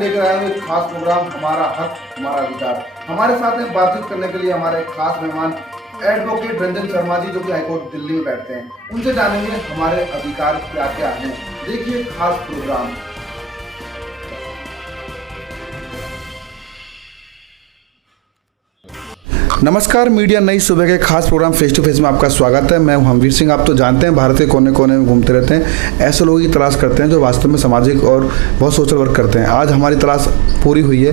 लेकर आए हुए एक खास प्रोग्राम हमारा हक हमारा अधिकार। हमारे साथ में बातचीत करने के लिए हमारे खास मेहमान एडवोकेट रंजन शर्मा जी, जो कि हाईकोर्ट दिल्ली में बैठते हैं। उनसे जानेंगे हमारे अधिकार क्या क्या हैं। देखिए खास प्रोग्राम। नमस्कार मीडिया, नई सुबह के खास प्रोग्राम फेस टू फेस में आपका स्वागत है। मैं हूं हमवीर सिंह। आप तो जानते हैं भारत के कोने कोने में घूमते रहते हैं, ऐसे लोगों की तलाश करते हैं जो वास्तव में सामाजिक और बहुत सोशल वर्क करते हैं। आज हमारी तलाश पूरी हुई है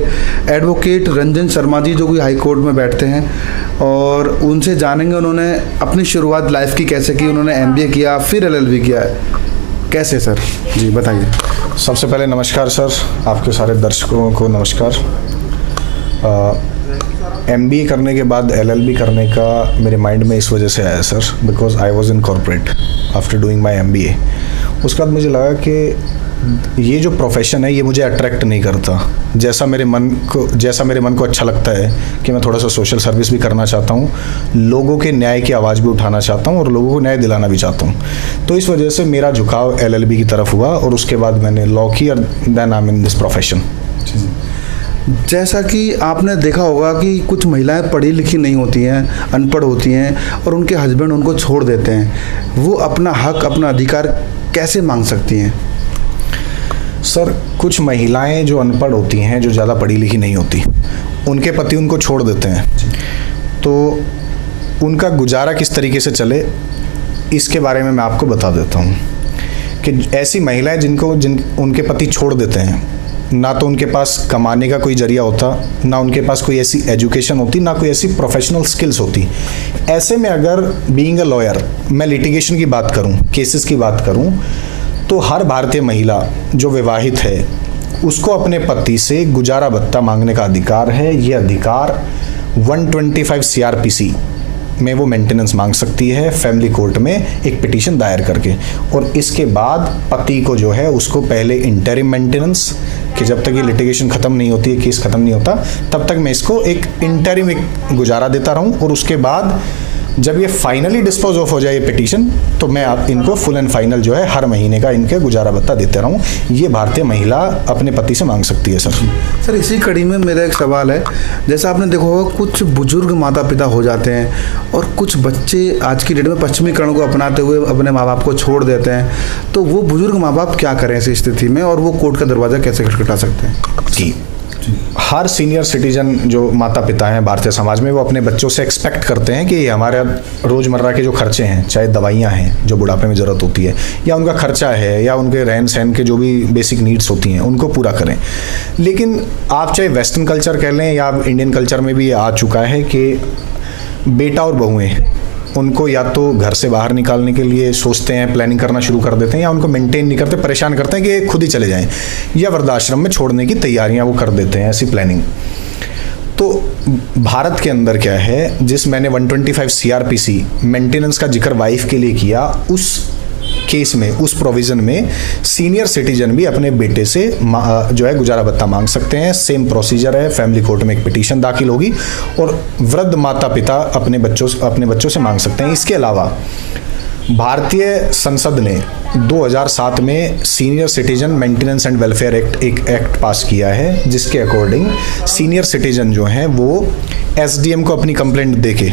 एडवोकेट रंजन शर्मा जी, जो कि हाई कोर्ट में बैठते हैं, और उनसे जानेंगे उन्होंने अपनी शुरुआत लाइफ की कैसे की। उन्होंने MBA किया, फिर LLB किया है। कैसे सर? जी बताइए। सबसे पहले नमस्कार सर, आपके सारे दर्शकों को नमस्कार। MBA करने के बाद LLB करने का मेरे माइंड में इस वजह से आया sir, because I was in corporate after doing my MBA। उसके बाद मुझे लगा कि ये जो प्रोफेशन है ये मुझे अट्रैक्ट नहीं करता। जैसा मेरे मन को अच्छा लगता है कि मैं थोड़ा सा सोशल सर्विस भी करना चाहता हूँ, लोगों के न्याय की आवाज़ भी उठाना चाहता हूँ और लोगों को न्याय दिलाना भी चाहता हूँ। तो इस वजह से मेरा झुकाव LLB की तरफ हुआ और उसके बाद मैंने लॉ की और then I am in this profession. जैसा कि आपने देखा होगा कि कुछ महिलाएं पढ़ी लिखी नहीं होती हैं, अनपढ़ होती हैं, और उनके हस्बैंड उनको छोड़ देते हैं। वो अपना हक, अपना अधिकार कैसे मांग सकती हैं? सर, कुछ महिलाएं जो अनपढ़ होती हैं, जो ज़्यादा पढ़ी लिखी नहीं होती, उनके पति उनको छोड़ देते हैं, तो उनका गुजारा किस तरीके से चले इसके बारे में मैं आपको बता देता हूँ कि ऐसी महिलाएं उनके पति छोड़ देते हैं, ना तो उनके पास कमाने का कोई जरिया होता, ना उनके पास कोई ऐसी एजुकेशन होती, ना कोई ऐसी प्रोफेशनल स्किल्स होती। ऐसे में अगर बीइंग अ लॉयर मैं लिटिगेशन की बात करूं, केसेस की बात करूं, तो हर भारतीय महिला जो विवाहित है उसको अपने पति से गुजारा भत्ता मांगने का अधिकार है। ये अधिकार 125 CRPC में वो मेंटेनेंस मांग सकती है फैमिली कोर्ट में एक पिटीशन दायर करके। और इसके बाद पति को जो है उसको पहले इंटरिम मेंटेनेंस, कि जब तक ये लिटिगेशन ख़त्म नहीं होती है, केस ख़त्म नहीं होता, तब तक मैं इसको एक इंटरिम गुजारा देता रहूँ, और उसके बाद जब ये फाइनली डिस्पोज ऑफ हो जाए ये पिटीशन, तो मैं आप इनको फुल एंड फाइनल जो है हर महीने का इनके गुजारा भत्ता देते रहूँ। ये भारतीय महिला अपने पति से मांग सकती है सर। इसी कड़ी में मेरा एक सवाल है। जैसा आपने देखा होगा, कुछ बुजुर्ग माता पिता हो जाते हैं और कुछ बच्चे आज की डेट में पश्चिमीकरण को अपनाते हुए अपने माँ बाप को छोड़ देते हैं, तो वो बुजुर्ग माँ बाप क्या करें ऐसी स्थिति में, और वो कोर्ट का दरवाज़ा कैसे खटखटा सकते हैं? जी, हर सीनियर सिटीजन जो माता पिता हैं भारतीय समाज में, वो अपने बच्चों से एक्सपेक्ट करते हैं कि हमारे रोज़मर्रा के जो खर्चे हैं, चाहे दवाइयाँ हैं जो बुढ़ापे में ज़रूरत होती है, या उनका खर्चा है, या उनके रहन सहन के जो भी बेसिक नीड्स होती हैं, उनको पूरा करें। लेकिन आप चाहे वेस्टर्न कल्चर कह लें या इंडियन कल्चर में भी आ चुका है कि बेटा और बहुएँ उनको या तो घर से बाहर निकालने के लिए सोचते हैं, प्लानिंग करना शुरू कर देते हैं, या उनको मेंटेन नहीं करते, परेशान करते हैं कि खुद ही चले जाएं, या वृद्धाश्रम में छोड़ने की तैयारियां वो कर देते हैं, ऐसी प्लानिंग। तो भारत के अंदर क्या है, जिस मैंने 125 CRPC मेंटेनेंस का जिक्र वाइफ के लिए किया, उस केस में, उस प्रोविज़न में सीनियर सिटीजन भी अपने बेटे से जो है गुजारा भत्ता मांग सकते हैं। सेम प्रोसीजर है, फैमिली कोर्ट में एक पिटीशन दाखिल होगी और वृद्ध माता पिता अपने बच्चों से मांग सकते हैं। इसके अलावा भारतीय संसद ने 2007 में senior citizen maintenance and welfare act एक एक्ट पास किया है, जिसके अकॉर्डिंग सीनियर सिटीजन जो हैं वो SDM को अपनी कंप्लेंट देके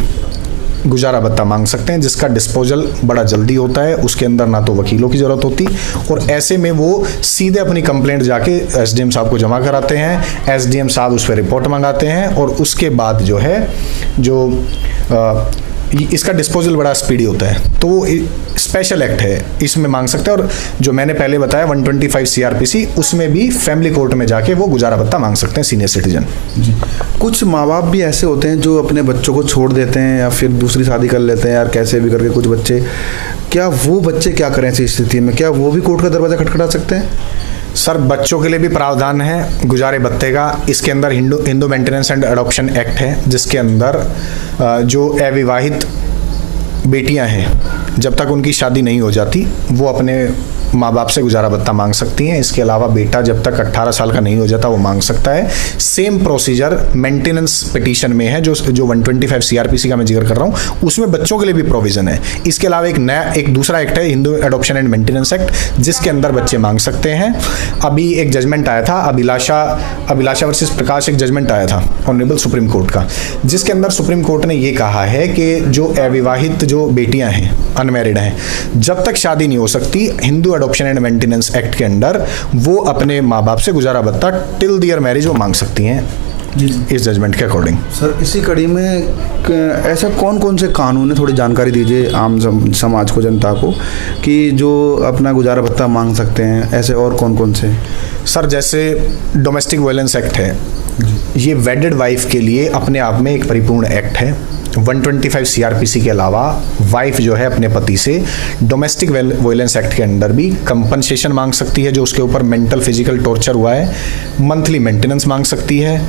गुजारा भत्ता मांग सकते हैं, जिसका डिस्पोजल बड़ा जल्दी होता है। उसके अंदर ना तो वकीलों की ज़रूरत होती, और ऐसे में वो सीधे अपनी कंप्लेंट जाके SDM साहब को जमा कराते हैं, SDM साहब उस पर रिपोर्ट मंगाते हैं, और उसके बाद जो है इसका डिस्पोजल बड़ा स्पीडी होता है। तो वो स्पेशल एक्ट है, इसमें मांग सकते हैं। और जो मैंने पहले बताया 125 CRPC, उसमें भी फैमिली कोर्ट में जाके वो गुजारा भत्ता मांग सकते हैं सीनियर सिटीजन। कुछ माँ बाप भी ऐसे होते हैं जो अपने बच्चों को छोड़ देते हैं या फिर दूसरी शादी कर लेते हैं, यार कैसे भी करके कुछ बच्चे, क्या वो बच्चे क्या करें ऐसी स्थिति में? क्या वो भी कोर्ट का दरवाज़ा खटखटा सकते हैं? सर, बच्चों के लिए भी प्रावधान है गुजारे भत्ते का। इसके अंदर Hindu maintenance and adoption act है, जिसके अंदर जो अविवाहित बेटियां हैं, जब तक उनकी शादी नहीं हो जाती, वो अपने माँ बाप से गुजारा भत्ता मांग सकती हैं। इसके अलावा बेटा जब तक 18 साल का नहीं हो जाता वो मांग सकता है। सेम प्रोसीजर मेंटेनेंस पिटीशन में है, जो 125 सीआरपीसी का मैं जिक्र कर रहा हूँ, उसमें बच्चों के लिए भी प्रोविजन है। इसके अलावा एक दूसरा एक्ट है, Hindu adoption and maintenance act, जिसके अंदर बच्चे मांग सकते हैं। अभी एक जजमेंट आया था, अभिलाषा वर्सेस प्रकाश, एक जजमेंट आया था ऑनरेबल सुप्रीम कोर्ट का, जिसके अंदर सुप्रीम कोर्ट ने ये कहा है कि जो अविवाहित जो बेटियां हैं, अनमैरिड हैं, जब तक शादी नहीं हो सकती, Hindu adoption and maintenance act के अंडर वो अपने माँ बाप से गुजारा भत्ता टिल दियर मैरिज वो मांग सकती हैं इस जजमेंट के अकॉर्डिंग। सर, इसी कड़ी में ऐसा कौन कौन से कानून है, थोड़ी जानकारी दीजिए आम समाज को, जनता को, कि जो अपना गुजारा भत्ता मांग सकते हैं, ऐसे और कौन कौन से? सर, जैसे डोमेस्टिक वायलेंस एक्ट है, ये वेडेड वाइफ के लिए अपने आप में एक परिपूर्ण एक्ट है। 125 सीआरपीसी के अलावा वाइफ जो है अपने पति से डोमेस्टिक वायलेंस एक्ट के अंडर भी कंपनसेशन मांग सकती है, जो उसके ऊपर मेंटल फिजिकल टॉर्चर हुआ है, मंथली मेंटेनेंस मांग सकती है।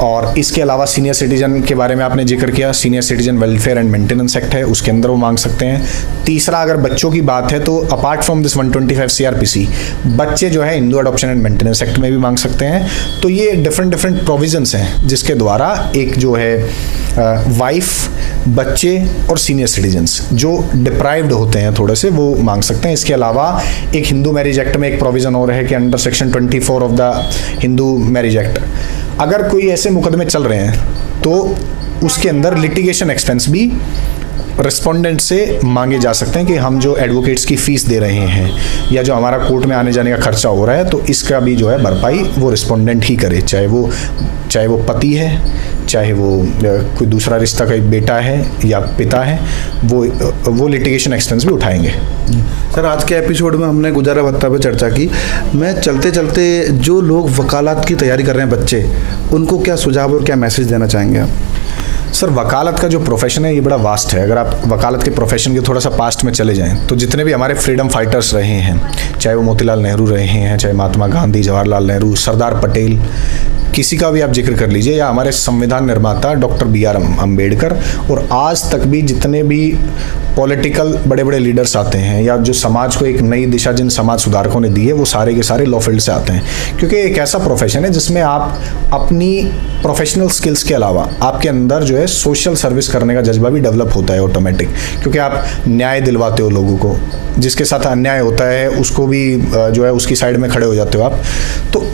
और इसके अलावा सीनियर सिटीजन के बारे में आपने जिक्र किया, senior citizen welfare and maintenance act है, उसके अंदर वो मांग सकते हैं। तीसरा, अगर बच्चों की बात है तो अपार्ट फ्रॉम दिस 125 सीआरपीसी, बच्चे जो है Hindu adoption and maintenance act में भी मांग सकते हैं। तो ये डिफरेंट प्रोविजंस हैं जिसके द्वारा एक जो है वाइफ, बच्चे और सीनियर सिटीजन्स जो डिप्राइव्ड होते हैं थोड़े से, वो मांग सकते हैं। इसके अलावा एक हिंदू मैरिज एक्ट में एक प्रोविज़न और है कि under section 24 of the Hindu marriage act, अगर कोई ऐसे मुकदमे चल रहे हैं तो उसके अंदर लिटिगेशन एक्सपेंस भी रिस्पोंडेंट से मांगे जा सकते हैं कि हम जो एडवोकेट्स की फ़ीस दे रहे हैं या जो हमारा कोर्ट में आने जाने का खर्चा हो रहा है, तो इसका भी जो है भरपाई वो रिस्पोंडेंट ही करे, चाहे वो पति है, चाहे वो कोई दूसरा रिश्ता का बेटा है या पिता है, वो लिटिगेशन एक्सपेंस भी उठाएंगे। सर, आज के एपिसोड में हमने गुजारा भत्ता पे चर्चा की। मैं चलते चलते जो लोग वकालत की तैयारी कर रहे हैं बच्चे, उनको क्या सुझाव और क्या मैसेज देना चाहेंगे आप? सर, वकालत का जो प्रोफेशन है ये बड़ा वास्ट है। अगर आप वकालत के प्रोफेशन के थोड़ा सा पास्ट में चले जाएं तो जितने भी हमारे फ्रीडम फाइटर्स रहे हैं, चाहे वो मोतीलाल नेहरू रहे हैं, चाहे महात्मा गांधी, जवाहरलाल नेहरू, सरदार पटेल, किसी का भी आप जिक्र कर लीजिए, या हमारे संविधान निर्माता डॉक्टर BR अम्बेडकर, और आज तक भी जितने भी पॉलिटिकल बड़े बड़े लीडर्स आते हैं या जो समाज को एक नई दिशा जिन समाज सुधारकों ने दी है, वो सारे के सारे लॉ फील्ड से आते हैं। क्योंकि एक ऐसा प्रोफेशन है जिसमें आप अपनी प्रोफेशनल स्किल्स के अलावा आपके अंदर जो है सोशल सर्विस करने का जज्बा भी डेवलप होता है ऑटोमेटिक, क्योंकि आप न्याय दिलवाते हो लोगों को, जिसके साथ अन्याय होता है उसको भी जो है उसकी साइड में खड़े हो जाते हो आप। तो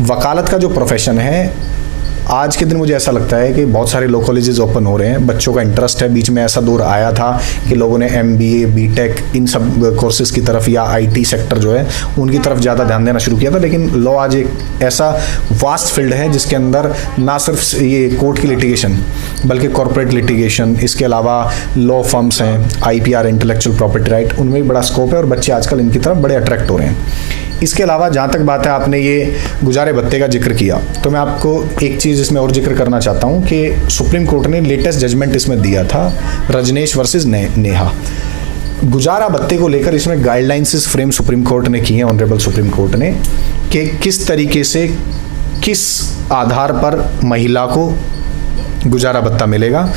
वकालत का जो प्रोफेशन है, आज के दिन मुझे ऐसा लगता है कि बहुत सारे लॉ कॉलेजेस ओपन हो रहे हैं, बच्चों का इंटरेस्ट है। बीच में ऐसा दौर आया था कि लोगों ने MBA, BTech इन सब कोर्सेज की तरफ या IT सेक्टर जो है उनकी तरफ ज़्यादा ध्यान देना शुरू किया था। लेकिन लॉ आज एक ऐसा वास्ट फील्ड है जिसके अंदर ना सिर्फ ये कोर्ट की लिटिगेशन बल्कि कॉर्पोरेट लिटिगेशन, इसके अलावा लॉ फर्म्स हैं, IPR इंटेलेक्चुअल प्रॉपर्टी राइट, उनमें भी बड़ा स्कोप है और बच्चे आजकल इनकी तरफ बड़े अट्रैक्ट हो रहे हैं। इसके अलावा जहाँ तक बात है, आपने ये गुजारे भत्ते का जिक्र किया, तो मैं आपको एक चीज़ इसमें और जिक्र करना चाहता हूँ कि सुप्रीम कोर्ट ने लेटेस्ट जजमेंट इसमें दिया था, रजनेश वर्सेस नेहा। गुजारा भत्ते को लेकर इसमें गाइडलाइंस फ्रेम सुप्रीम कोर्ट ने की है, ऑनरेबल सुप्रीम कोर्ट ने, कि किस तरीके से किस आधार पर महिला को गुजारा भत्ता मिलेगा,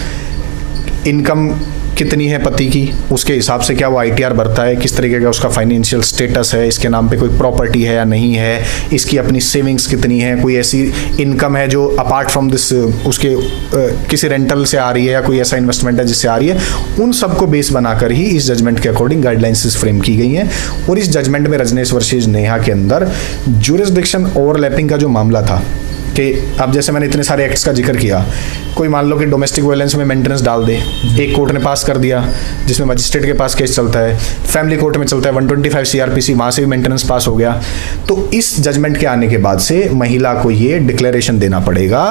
इनकम कितनी है पति की, उसके हिसाब से क्या वो ITR भरता है, किस तरीके का उसका फाइनेंशियल स्टेटस है, इसके नाम पे कोई प्रॉपर्टी है या नहीं है, इसकी अपनी सेविंग्स कितनी है, कोई ऐसी इनकम है जो अपार्ट फ्रॉम दिस उसके किसी रेंटल से आ रही है या कोई ऐसा इन्वेस्टमेंट है जिससे आ रही है, उन सबको बेस बनाकर ही इस जजमेंट के अकॉर्डिंग गाइडलाइंस फ्रेम की गई हैं। और इस जजमेंट में रजनेश वर्सेस नेहा के अंदर ज्यूरिसडिक्शन ओवरलैपिंग का जो मामला था, कि अब जैसे मैंने इतने सारे एक्ट्स का जिक्र किया, कोई मान लो कि डोमेस्टिक वायलेंस में मेंटेनेंस डाल दे, एक कोर्ट ने पास कर दिया जिसमें मजिस्ट्रेट के पास केस चलता है, फैमिली कोर्ट में चलता है 125 CRPC, वहाँ से भी मेंटेनेंस पास हो गया। तो इस जजमेंट के आने के बाद से महिला को ये डिक्लेरेशन देना पड़ेगा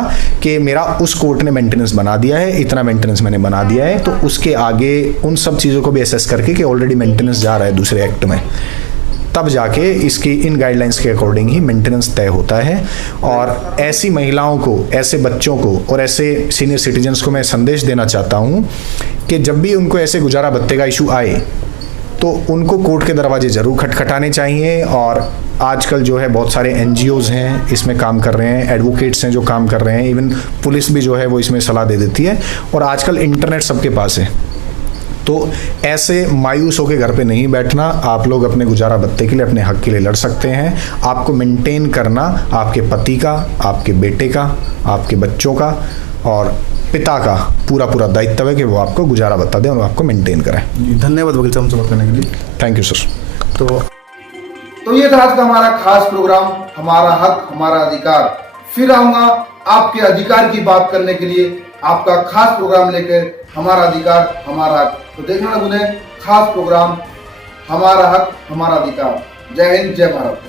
कि मेरा उस कोर्ट ने मेंटेनेंस बना दिया है, इतना मेंटेनेंस मैंने बना दिया है, तो उसके आगे उन सब चीज़ों को भी असेस करके कि ऑलरेडी मेंटेनेंस जा रहा है दूसरे एक्ट में, तब जाके इसकी इन गाइडलाइंस के अकॉर्डिंग ही मेंटेनेंस तय होता है। और ऐसी महिलाओं को, ऐसे बच्चों को और ऐसे सीनियर सिटीजन्स को मैं संदेश देना चाहता हूँ कि जब भी उनको ऐसे गुजारा भत्ते का इशू आए तो उनको कोर्ट के दरवाजे ज़रूर खटखटाने चाहिए। और आजकल जो है बहुत सारे NGOs हैं इसमें काम कर रहे हैं, एडवोकेट्स हैं जो काम कर रहे हैं, इवन पुलिस भी जो है वो इसमें सलाह दे देती है। और आजकल इंटरनेट सबके पास है, तो ऐसे मायूस होकर घर पे नहीं बैठना, आप लोग अपने गुजारा भत्ते के लिए, अपने हक के लिए लड़ सकते हैं। आपको मेंटेन करना आपके पति का, आपके बेटे का, आपके बच्चों का और पिता का पूरा पूरा दायित्व है कि वो आपको गुजारा भत्ता दें और आपको मेंटेन करें। धन्यवाद वकील साहब हमसे बात करने के लिए। Thank you sir. तो ये था आज का हमारा खास प्रोग्राम, हमारा हक हमारा अधिकार। फिर आऊंगा आपके अधिकार की बात करने के लिए, आपका खास प्रोग्राम लेकर, हमारा अधिकार हमारा हक। तो देखना ना भूलें, खास प्रोग्राम हमारा हक हमारा अधिकार। जय हिंद, जय भारत।